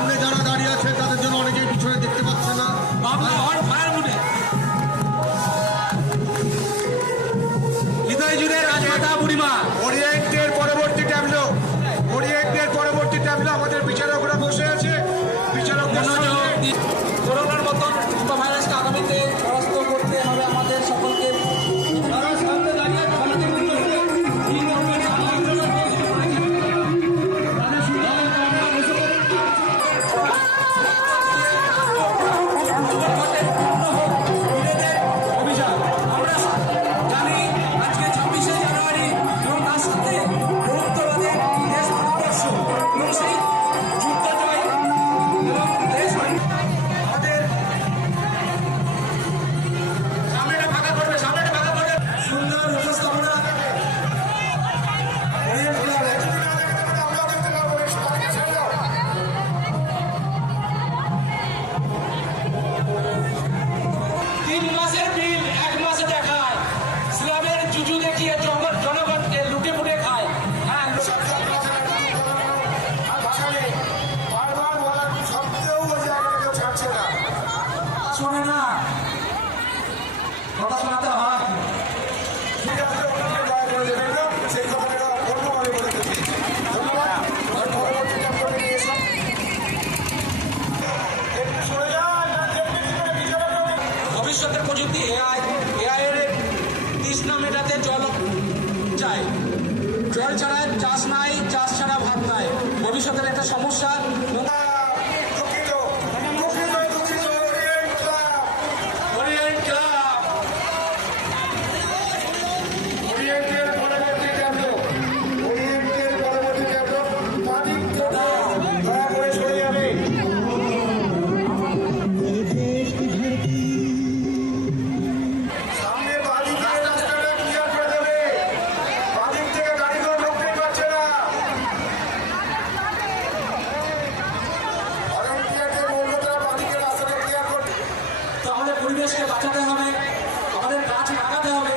সামনে যারা দাঁড়িয়ে আছে তাদের জন্য অনেকেই পিছনে দেখতে পাচ্ছে না। হৃদয় জুড়ে রাজমাতা বুড়িমা ওরিয়েন্টের পরবর্তী ট্যাবলো আমাদের বিচারকরা বসে আছে। করোনার মতন ভাইরাসকে আগামীতে পরাস্ত করতে হবে আমাদের সকলকে। জনগণকে লুটে পুটে খায়। হ্যাঁ, শোনে না, কথা শোনাতে হয়। ভবিষ্যতের প্রযুক্তি এআই এর তৃষ্ণা মেটাতে জল চাই। জল ছাড়া চাষ নাই, চাষ ছাড়া ভাত নাই। ভবিষ্যতের একটা সমস্যা। পরিবেশকে বাঁচাতে হবে, আমাদের গাছ লাগাতে হবে।